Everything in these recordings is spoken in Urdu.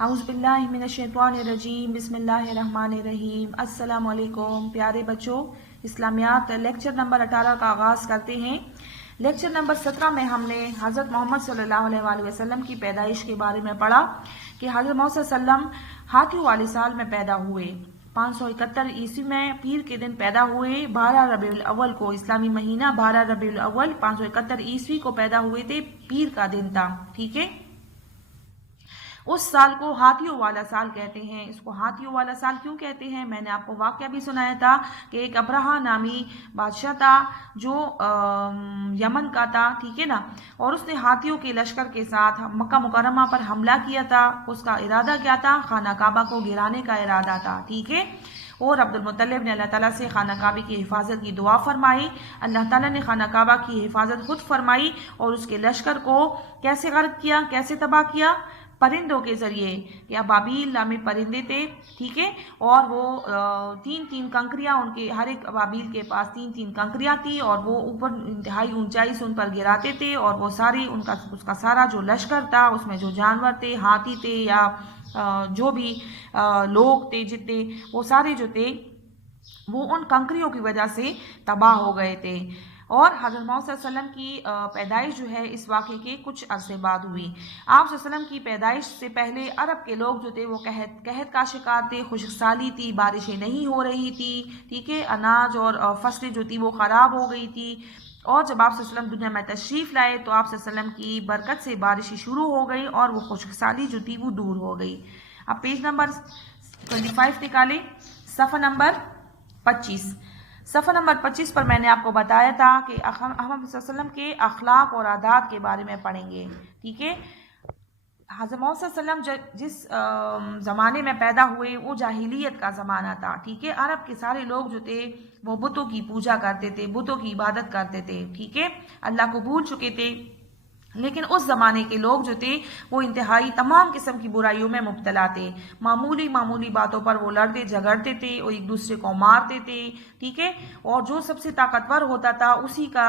اعوذ باللہ من الشیطان الرجیم، بسم اللہ الرحمن الرحیم۔ السلام علیکم پیارے بچوں، اسلامیات لیکچر نمبر 18 کا آغاز کرتے ہیں۔ لیکچر نمبر 17 میں ہم نے حضرت محمد صلی اللہ علیہ وآلہ وسلم کی پیدائش کے بارے میں پڑھا کہ حضرت محمد صلی اللہ علیہ وسلم ہاتھیوں والے سال میں پیدا ہوئے، 571 عیسوی میں پیر کے دن پیدا ہوئے، 12 ربیع الاول کو، اسلامی مہینہ 12 ربیع الاول 571 عیسوی کو پیدا ہوئے تھے، پیر کا دن تھا، ٹھیک ہے۔ اس سال کو ہاتھیوں والا سال کہتے ہیں۔ اس کو ہاتھیوں والا سال کیوں کہتے ہیں؟ میں نے آپ کو واقعہ بھی سنایا تھا کہ ایک ابرہہ نامی بادشاہ تھا جو یمن کا تھا، ٹھیک ہے نا، اور اس نے ہاتھیوں کے لشکر کے ساتھ مکہ مکرمہ پر حملہ کیا تھا۔ اس کا ارادہ کیا تھا؟ خانہ کعبہ کو گرانے کا ارادہ تھا، ٹھیک ہے۔ اور عبد المطلب نے اللہ تعالیٰ سے خانہ کعبہ کی حفاظت کی دعا فرمائی۔ اللہ تعالیٰ نے خانہ کعبہ کی حفاظت خود فرمائی اور اس کے لشکر کو کیسے غرق کیا، کیسے تباہ کیا؟ پرندوں کے ذریعے، کہ ابابیل نامی پرندے تھے، ٹھیک ہے، اور وہ تین کنکریاں، ان کے ہر ایک ابابیل کے پاس تین کنکریاں تھی، اور وہ اوپر انتہائی اونچائی سے ان پر گراتے تھے، اور وہ سارے اس کا سارا جو لشکر تھا، اس میں جو جانور تھے، ہاتھی تھے یا جو بھی لوگ تھے جتنے، وہ سارے جو تھے وہ ان کنکریوں کی وجہ سے تباہ ہو گئے تھے۔ اور حضرت محمد صلی اللہ علیہ وسلم کی پیدائش جو ہے اس واقعے کے کچھ عرصے بعد ہوئی۔ آپ صلی اللہ علیہ وسلم کی پیدائش سے پہلے عرب کے لوگ جو تھے وہ قحط کا شکار تھے، خشک سالی تھی، بارشیں نہیں ہو رہی تھی، ٹھیک ہے، اناج اور فصلیں جو تھی وہ خراب ہو گئی تھی۔ اور جب آپ صلی اللہ علیہ وسلم دنیا میں تشریف لائے تو آپ صلی اللہ علیہ وسلم کی برکت سے بارشیں شروع ہو گئی اور وہ خشک سالی جو تھی وہ دور ہو گئی۔ اب پیج نمبر 25 نکالیں، صفحہ نمبر 25۔ صفحہ نمبر 25 پر میں نے آپ کو بتایا تھا کہ ہم صلی اللہ علیہ وسلم کے اخلاق اور عادات کے بارے میں پڑھیں گے، ٹھیک ہے۔ حضرت محمد صلی اللہ علیہ وسلم جس زمانے میں پیدا ہوئے وہ جاہلیت کا زمانہ تھا، ٹھیک ہے۔ عرب کے سارے لوگ جو تھے وہ بتوں کی پوجا کرتے تھے، بتوں کی عبادت کرتے تھے، ٹھیک ہے، اللہ کو بھول چکے تھے۔ لیکن اس زمانے کے لوگ جو تھے وہ انتہائی تمام قسم کی برائیوں میں مبتلا تھے، معمولی باتوں پر وہ لڑتے جھگڑتے تھے اور ایک دوسرے کو مارتے تھے، ٹھیک ہے، اور جو سب سے طاقتور ہوتا تھا اسی کا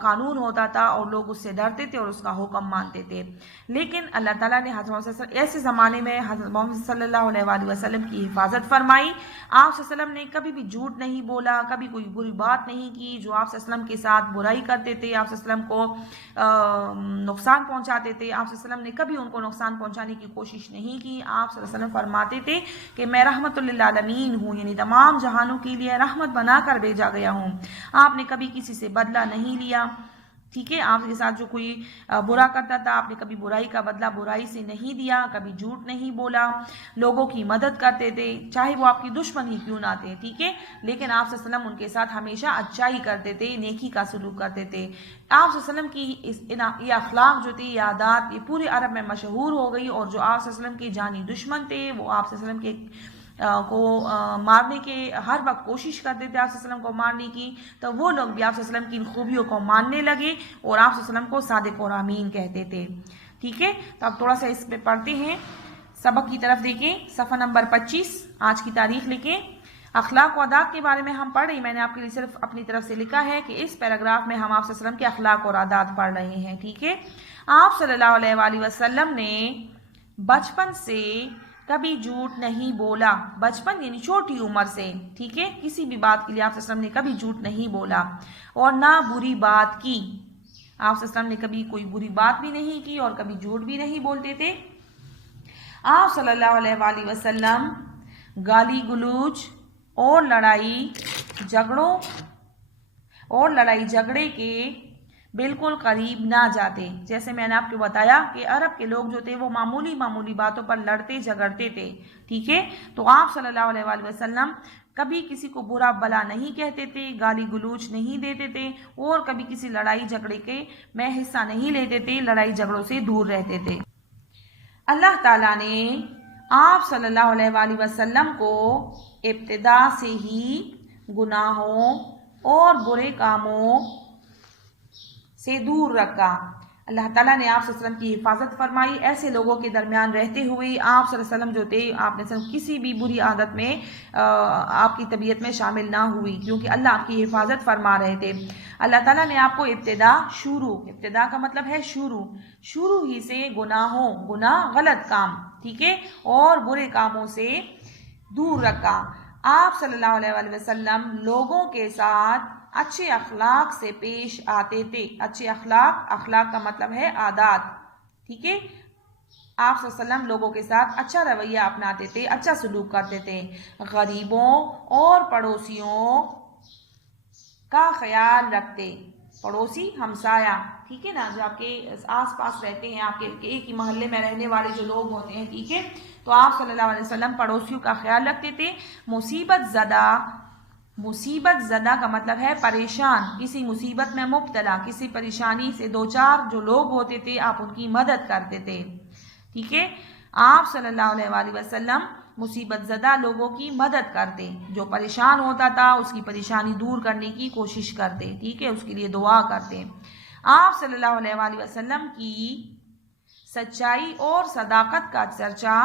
قانون ہوتا تھا اور لوگ اس سے ڈرتے تھے اور اس کا حکم مانتے تھے۔ لیکن اللہ تعالیٰ نے حضرت محمد صلی اللہ علیہ وسلم ایسے زمانے میں حضرت محمد صلی اللہ علیہ وآلہ وسلم کی حفاظت فرمائی۔ آپ صلی اللہ علیہ وسلم نے کبھی بھی جھوٹ نہیں بولا، کبھی کوئی بری بات نہیں کی۔ جو آپ صلی اللہ علیہ وسلم کے ساتھ برائی کرتے تھے، آپ صلی اللہ علیہ وسلم کو نقصان پہنچاتے تھے، آپ صلی اللہ علیہ وسلم نے کبھی ان کو نقصان پہنچانے کی کوشش نہیں کی۔ آپ صلی اللہ علیہ وسلم فرماتے تھے کہ میں رحمت للعالمین ہوں، یعنی تمام جہانوں کے لیے رحمت بنا کر بھیجا گیا ہوں۔ آپ نے کبھی کسی سے بدلہ نہیں لیا، ٹھیک ہے، آپ کے ساتھ جو کوئی برا کرتا تھا آپ نے کبھی برائی کا بدلہ برائی سے نہیں دیا، کبھی جھوٹ نہیں بولا، لوگوں کی مدد کرتے تھے چاہے وہ آپ کی دشمن ہی کیوں نہ تھے، ٹھیک ہے، لیکن آپ صلی اللہ علیہ وسلم ان کے ساتھ ہمیشہ اچائی کرتے تھے، نیکی کا سلوک کرتے تھے۔ آپ صلی اللہ علیہ وسلم کی یہ اخلاق جو تھی، یہ عادات، یہ پورے عرب میں مشہور ہو گئی، اور جو آپ صلی اللہ علیہ وسلم کے جانی دشمن تھے وہ آپ صلی اللہ علیہ وسلم کے کو مارنے کے ہر وقت کوشش کرتے تھے، آپ صلی اللہ علیہ وسلم کو مارنے کی، تو وہ لوگ بھی آپ صلی اللہ علیہ وسلم کی ان خوبیوں کو ماننے لگے اور آپ صلی اللہ علیہ وسلم کو صادق اور امین کہتے تھے، ٹھیک ہے۔ تو اب تھوڑا سا اس پہ پڑھتے ہیں، سبق کی طرف دیکھیں، صفحہ نمبر 25، آج کی تاریخ لکھیں۔ اخلاق و عادات کے بارے میں ہم پڑھ رہے ہیں، میں نے آپ کے لیے صرف اپنی طرف سے لکھا ہے کہ اس پیراگراف میں ہم آپ صلی اللہ علیہ وسلم کے اخلاق اور عادات پڑھ رہے ہیں، ٹھیک ہے۔ آپ صلی اللہ علیہ وآلہ وسلم نے بچپن سے کبھی جھوٹ نہیں بولا، بچپن یعنی چھوٹی عمر سے، ٹھیک ہے، کسی بھی بات کے لیے آپ صلی اللہ علیہ وسلم نے کبھی جھوٹ نہیں بولا اور نہ بری بات کی۔ آپ صلی اللہ علیہ وسلم نے کبھی کوئی بری بات بھی نہیں کی اور کبھی جھوٹ بھی نہیں بولتے تھے۔ آپ صلی اللہ علیہ وآلہ وسلم گالی گلوچ اور لڑائی جھگڑے کے بالکل قریب نہ جاتے۔ جیسے میں نے آپ کو بتایا کہ عرب کے لوگ جو تھے وہ معمولی باتوں پر لڑتے جھگڑتے تھے، ٹھیک ہے، تو آپ صلی اللہ علیہ وآلہ وسلم کبھی کسی کو برا بلا نہیں کہتے تھے، گالی گلوچ نہیں دیتے تھے اور کبھی کسی لڑائی جھگڑے کے میں حصہ نہیں لیتے تھے، لڑائی جھگڑوں سے دور رہتے تھے۔ اللہ تعالیٰ نے آپ صلی اللہ علیہ وآلہ وسلم کو ابتدا سے ہی گناہوں اور برے کاموں سے دور رکھا۔ اللہ تعالیٰ نے آپ صلی اللہ علیہ وسلم کی حفاظت فرمائی، ایسے لوگوں کے درمیان رہتے ہوئے آپ صلی اللہ علیہ وسلم جو تھے آپ نے کسی بھی بری عادت میں آپ کی طبیعت میں شامل نہ ہوئی، کیونکہ اللہ آپ کی حفاظت فرما رہے تھے۔ اللہ تعالیٰ نے آپ کو ابتدا کا مطلب ہے شروع ہی سے گناہ غلط کام ٹھیک ہے، اور برے کاموں سے دور رکھا۔ آپ صلی اللہ علیہ وسلم لوگوں کے ساتھ اچھے اخلاق سے پیش آتے تھے۔ اچھے اخلاق کا مطلب ہے عادات، ٹھیک ہے۔ آپ صلی اللہ علیہ وسلم لوگوں کے ساتھ اچھا رویہ اپناتے تھے، اچھا سلوک کرتے تھے، غریبوں اور پڑوسیوں کا خیال رکھتے۔ پڑوسی ہمسایہ، ٹھیک ہے نا، جو آپ کے آس پاس رہتے ہیں، آپ کے ایک ہی محلے میں رہنے والے جو لوگ ہوتے ہیں، ٹھیک ہے، تو آپ صلی اللہ علیہ وسلم پڑوسیوں کا خیال رکھتے تھے۔ مصیبت زدہ کا مطلب ہے پریشان، کسی مصیبت میں مبتلا، کسی پریشانی سے دوچار جو لوگ ہوتے تھے آپ ان کی مدد کرتے تھے، ٹھیک ہے۔ آپ صلی اللہ علیہ وسلم مصیبت زدہ لوگوں کی مدد کرتے، جو پریشان ہوتا تھا اس کی پریشانی دور کرنے کی کوشش کرتے، ٹھیک ہے، اس کے لیے دعا کرتے۔ آپ صلی اللہ علیہ وسلم کی سچائی اور صداقت کا چرچا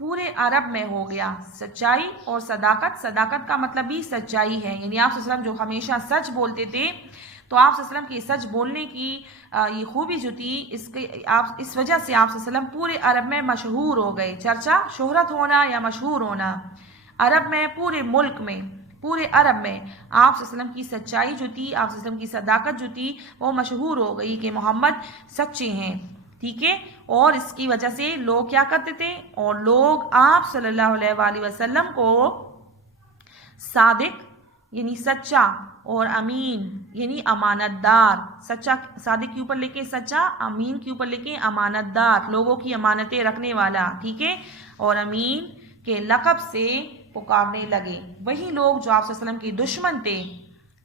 پورے عرب میں ہو گیا۔ سچائی اور صداقت کا مطلب بھی سچائی ہے، یعنی آپ صلی اللہ علیہ وسلم جو ہمیشہ سچ بولتے تھے، تو آپ صلی اللہ علیہ وسلم کی سچ بولنے کی یہ خوبی جو تھی، اس وجہ سے آپ صلی اللہ علیہ وسلم پورے عرب میں مشہور ہو گئے۔ چرچا، شہرت ہونا یا مشہور ہونا، عرب میں، پورے ملک میں، پورے عرب میں آپ صلی اللہ علیہ وسلم کی سچائی جو تھی، آپ صلی اللہ علیہ وسلم کی صداقت جو تھی، وہ مشہور ہو گئی کہ محمد سچے ہیں، ٹھیک ہے۔ اور اس کی وجہ سے لوگ کیا کرتے تھے، اور لوگ آپ صلی اللہ علیہ وسلم کو صادق یعنی سچا، اور امین یعنی امانت دار، سچا، صادق کے اوپر لکھے سچا، امین کے اوپر لکھے امانت دار، لوگوں کی امانتیں رکھنے والا، ٹھیک ہے، اور امین کے لقب سے پکارنے لگے۔ وہی لوگ جو آپ صلی اللہ علیہ وسلم کے دشمن تھے،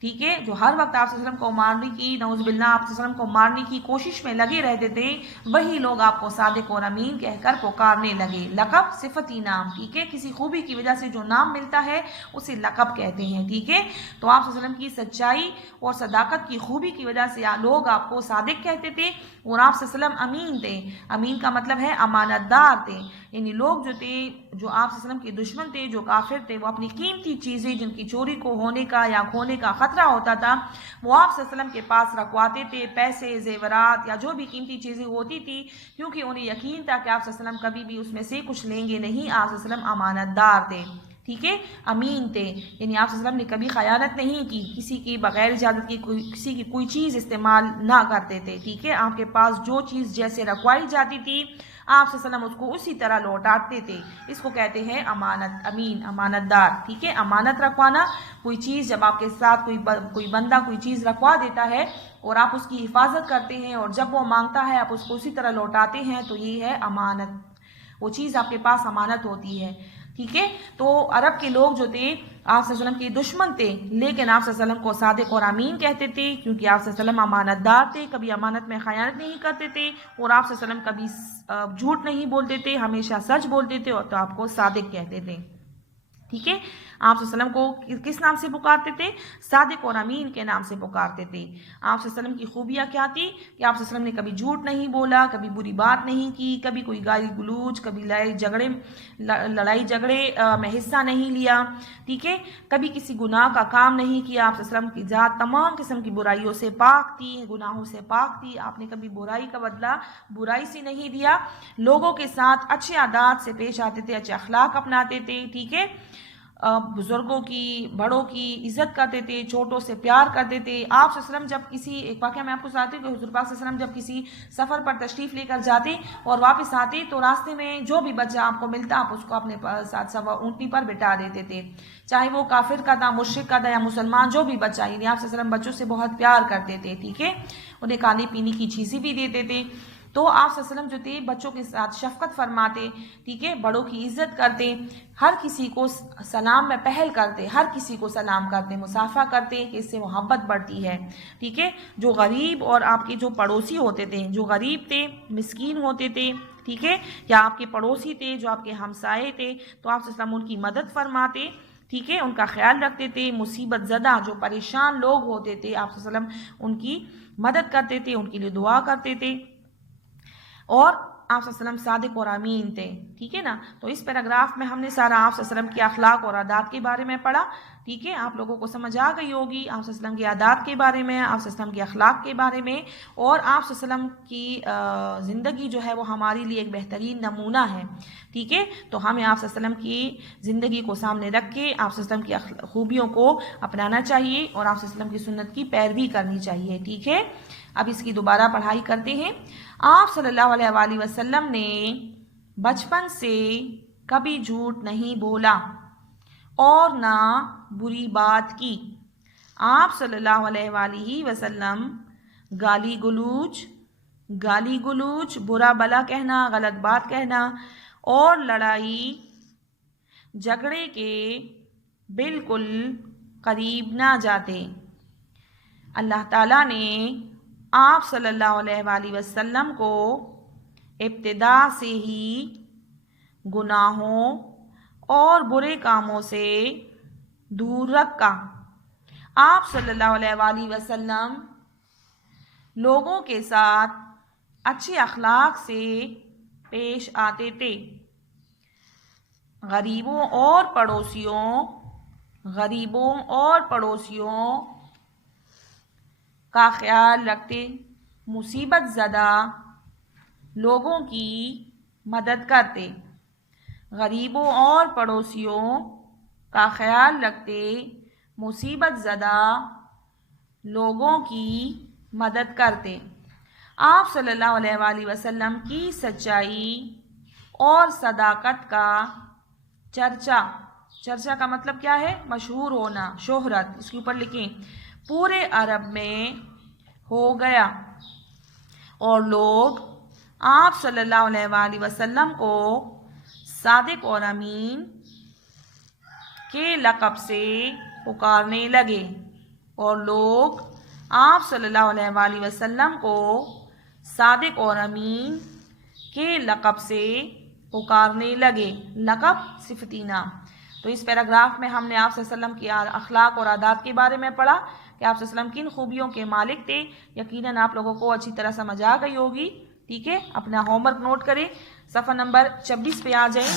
ٹھیک ہے، جو ہر وقت آپ صلی اللہ علیہ وسلم کو مارنے کی، نعوذ باللہ آپ صلی اللہ علیہ وسلم کو مارنے کی کوشش میں لگے رہتے تھے، وہی لوگ آپ کو صادق اور امین کہہ کر پکارنے لگے۔ لقب صفتی نام، ٹھیک ہے، کسی خوبی کی وجہ سے جو نام ملتا ہے اسے لقب کہتے ہیں، ٹھیک ہے۔ تو آپ صلی اللہ علیہ وسلم کی سچائی اور صداقت کی خوبی کی وجہ سے لوگ آپ کو صادق کہتے تھے، اور آپ صلی اللہ علیہ وسلم امین تھے۔ امین کا مطلب ہے امانت دار تھے، یعنی لوگ جو تھے، جو آپ صلی اللہ علیہ وسلم کے دشمن تھے، جو کافر تھے، وہ اپنی قیمتی چیزیں جن کی چوری کو ہونے کا یا کھونے کا خطرہ ہوتا تھا، وہ آپ صلی اللہ علیہ وسلم کے پاس رکھواتے تھے، پیسے، زیورات یا جو بھی قیمتی چیزیں ہوتی تھی، کیونکہ انہیں یقین تھا کہ آپ صلی اللہ علیہ وسلم کبھی بھی اس میں سے کچھ لیں گے نہیں۔ آپ صلی اللہ علیہ وسلم امانت دار تھے، ٹھیک ہے، امین تھے، یعنی آپ صلی اللہ علیہ وسلم نے کبھی خیانت نہیں کی، کسی کی بغیر اجازت کی کسی کی کوئی چیز استعمال نہ کرتے تھے، ٹھیک ہے۔ آپ کے پاس جو چیز جیسے رکھوائی جاتی تھی آپ صلی اللہ علیہ وسلم اس کو اسی طرح لوٹاتے تھے، اس کو کہتے ہیں امانت، امین، امانت دار، ٹھیک ہے۔ امانت رکھوانا، کوئی چیز جب آپ کے ساتھ کوئی بندہ کوئی چیز رکھوا دیتا ہے اور آپ اس کی حفاظت کرتے ہیں، اور جب وہ مانگتا ہے آپ اس کو اسی طرح لوٹاتے ہیں، تو یہ ہے امانت، وہ چیز آپ کے پاس امانت ہوتی ہے، ٹھیک ہے۔ تو عرب کے لوگ جو تھے آپ صلی اللہ علیہ وسلم کے دشمن تھے، لیکن آپ صلی اللہ علیہ وسلم کو صادق اور امین کہتے تھے، کیونکہ آپ صلی اللہ علیہ وسلم امانت دار تھے، کبھی امانت میں خیانت نہیں کرتے تھے، اور آپ صلی اللہ علیہ وسلم کبھی جھوٹ نہیں بولتے تھے، ہمیشہ سچ بولتے تھے، اور تو آپ کو صادق کہتے تھے، ٹھیک ہے۔ آپ صلی اللہ علیہ وسلم کو کس نام سے پکارتے تھے؟ صادق اور امین کے نام سے پکارتے تھے۔ آپ صلی اللہ علیہ وسلم کی خوبیاں کیا تھی کہ آپ صلی اللہ علیہ وسلم نے کبھی جھوٹ نہیں بولا، کبھی بری بات نہیں کی، کبھی کوئی گالی گلوچ، کبھی لڑائی جھگڑے میں حصہ نہیں لیا، ٹھیک ہے، کبھی کسی گناہ کا کام نہیں کیا۔ آپ صلی اللہ علیہ وسلم کی ذات تمام قسم کی برائیوں سے پاک تھی، گناہوں سے پاک تھی، آپ نے کبھی برائی کا بدلہ برائی سے نہیں دیا، لوگوں کے ساتھ اچھے عادات سے پیش آتے تھے، اچھے اخلاق اپناتے تھے، ٹھیک ہے، بزرگوں کی، بڑوں کی عزت کرتے تھے، چھوٹوں سے پیار کرتے تھے۔ آپ صلی اللہ علیہ وسلم جب کسی، ایک واقعہ میں آپ کو سناتی ہوں کہ حضور پاک صلی اللہ علیہ وسلم جب کسی سفر پر تشریف لے کر جاتے اور واپس آتے، تو راستے میں جو بھی بچہ آپ کو ملتا آپ اس کو اپنے ساتھ اونٹنی پر بٹھا دیتے تھے، چاہے وہ کافر کا تھا، مشرک کا تھا یا مسلمان، جو بھی بچہ، یعنی آپ صلی اللہ علیہ وسلم بچوں سے بہت پیار کرتے تھے، ٹھیک ہے، انہیں کھانے پینے کی چیزیں بھی دیتے تھے۔ تو آپ صلی اللہ علیہ وسلم جو تھے بچوں کے ساتھ شفقت فرماتے، ٹھیک ہے، بڑوں کی عزت کرتے، ہر کسی کو سلام میں پہل کرتے، ہر کسی کو سلام کرتے، مصافحہ کرتے، کہ اس سے محبت بڑھتی ہے، ٹھیک ہے۔ جو غریب اور آپ کے جو پڑوسی ہوتے تھے، جو غریب تھے، مسکین ہوتے تھے، ٹھیک ہے، یا آپ کے پڑوسی تھے، جو آپ کے ہمسائے تھے، تو آپ صلی اللہ علیہ وسلم ان کی مدد فرماتے، ٹھیک ہے، ان کا خیال رکھتے تھے۔ مصیبت زدہ جو پریشان لوگ ہوتے تھے آپ صلی اللہ علیہ وسلم ان کی مدد کرتے تھے، ان کے لیے دعا کرتے تھے۔ اور آپ صلی اللہ علیہ وسلم صادق اور امین تھے، ٹھیک ہے نا. تو اس پیراگراف میں ہم نے سارا آپ صلی اللہ علیہ وسلم کے اخلاق اور عادات کے بارے میں پڑھا، ٹھیک ہے. آپ لوگوں کو سمجھ آ گئی ہوگی آپ صلی اللہ علیہ وسلم کے عادات کے بارے میں، آپ صلی اللہ علیہ وسلم کے اخلاق کے بارے میں، اور آپ صلی اللہ علیہ وسلم کی زندگی جو ہے وہ ہمارے لیے ایک بہترین نمونہ ہے، ٹھیک ہے. تو ہمیں آپ صلی اللہ علیہ وسلم کی زندگی کو سامنے رکھ کے آپ صلی اللہ علیہ وسلم کی خوبیوں کو اپنانا چاہیے اور آپ صلی اللہ علیہ وسلم کی سنت کی پیروی کرنی چاہیے، ٹھیک ہے. اب اس کی دوبارہ پڑھائی کرتے ہیں. آپ صلی اللہ علیہ وآلہ وسلم نے بچپن سے کبھی جھوٹ نہیں بولا اور نہ بری بات کی. آپ صلی اللہ علیہ وآلہ وسلم گالی گلوچ، برا بلا کہنا، غلط بات کہنا اور لڑائی جھگڑے کے بالکل قریب نہ جاتے. اللہ تعالیٰ نے آپ صلی اللہ علیہ وآلہ وسلم کو ابتدا سے ہی گناہوں اور برے کاموں سے دور رکھا. آپ صلی اللہ علیہ وآلہ وسلم لوگوں کے ساتھ اچھے اخلاق سے پیش آتے تھے. غریبوں اور پڑوسیوں کا خیال رکھتے، مصیبت زدہ لوگوں کی مدد کرتے. غریبوں اور پڑوسیوں کا خیال رکھتے، مصیبت زدہ لوگوں کی مدد کرتے. آپ صلی اللہ علیہ وآلہ وسلم کی سچائی اور صداقت کا چرچا کا مطلب کیا ہے؟ مشہور ہونا، شہرت. اس کے اوپر لکھیں پورے عرب میں ہو گیا اور لوگ آپ صلی اللہ علیہ وآلہ وسلم کو صادق اور امین کے لقب سے پکارنے لگے. اور لوگ آپ صلی اللہ علیہ وآلہ وسلم کو صادق اور امین کے لقب سے پکارنے لگے. لقب صفتی نام. تو اس پیراگراف میں ہم نے آپ صلی اللہ علیہ وسلم کی اخلاق اور عادات کے بارے میں پڑھا کہ آپ صلی اللہ علیہ وسلم کن خوبیوں کے مالک تھے. یقیناً آپ لوگوں کو اچھی طرح سمجھ آ گئی ہوگی، ٹھیک ہے. اپنا ہوم ورک نوٹ کریں، صفحہ نمبر 26 پہ آ جائیں.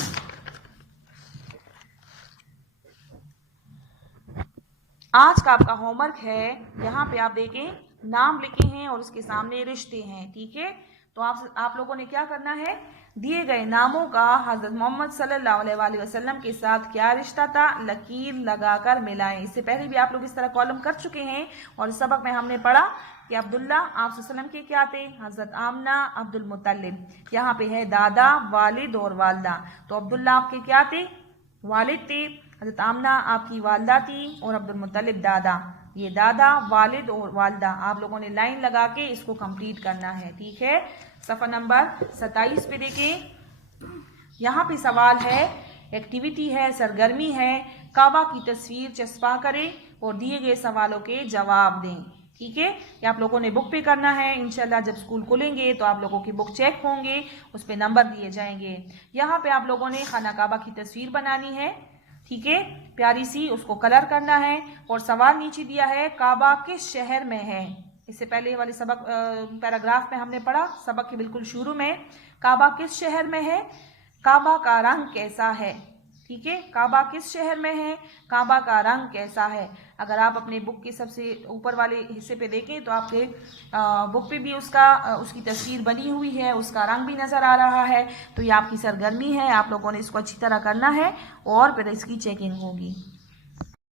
آج کا آپ کا ہوم ورک ہے، یہاں پہ آپ دیکھیں نام لکھے ہیں اور اس کے سامنے رشتے ہیں، ٹھیک ہے. تو آپ لوگوں نے کیا کرنا ہے، دیے گئے ناموں کا حضرت محمد صلی اللہ علیہ وآلہ وسلم کے ساتھ کیا رشتہ تھا، لکیر لگا کر ملائیں. اس سے پہلے بھی آپ لوگ اس طرح کالم کر چکے ہیں اور اس سبق میں ہم نے پڑھا کہ عبداللہ آپ صلی اللہ علیہ وسلم کے کیا تھے، حضرت آمنہ، عبد المطلب. یہاں پہ ہے دادا، والد اور والدہ. تو عبداللہ آپ کے کیا تھے، والد تھے. حضرت آمنہ آپ کی والدہ تھی اور عبد المطلب دادا. یہ دادا، والد اور والدہ آپ لوگوں نے لائن لگا کے اس کو کمپلیٹ کرنا ہے، ٹھیک ہے. صفحہ نمبر 27 پہ دیکھیں. یہاں پہ سوال ہے، ایکٹیویٹی ہے، سرگرمی ہے. کعبہ کی تصویر چسپاں کریں اور دیے گئے سوالوں کے جواب دیں، ٹھیک ہے. یہ آپ لوگوں نے بک پہ کرنا ہے. انشاءاللہ جب اسکول کھلیں گے تو آپ لوگوں کی بک چیک ہوں گے، اس پہ نمبر دیے جائیں گے. یہاں پہ آپ لوگوں نے خانہ کعبہ کی تصویر بنانی ہے، ٹھیک ہے، پیاری سی. اس کو کلر کرنا ہے اور سوال نیچے دیا ہے کعبہ کس شہر میں ہے. اس سے پہلے والے سبق پیراگراف میں ہم نے پڑھا سبق کے بالکل شروع میں، کعبہ کس شہر میں ہے، کعبہ کا رنگ کیسا ہے، ٹھیک ہے. کعبہ کس شہر میں ہے، کعبہ کا رنگ کیسا ہے. اگر آپ اپنے بک کے سب سے اوپر والے حصے پہ دیکھیں تو آپ کے بک پہ بھی اس کی تصویر بنی ہوئی ہے، اس کا رنگ بھی نظر آ رہا ہے. تو یہ آپ کی سرگرمی ہے، آپ لوگوں نے اس کو اچھی طرح کرنا ہے اور پھر اس کی چیکنگ ہوگی.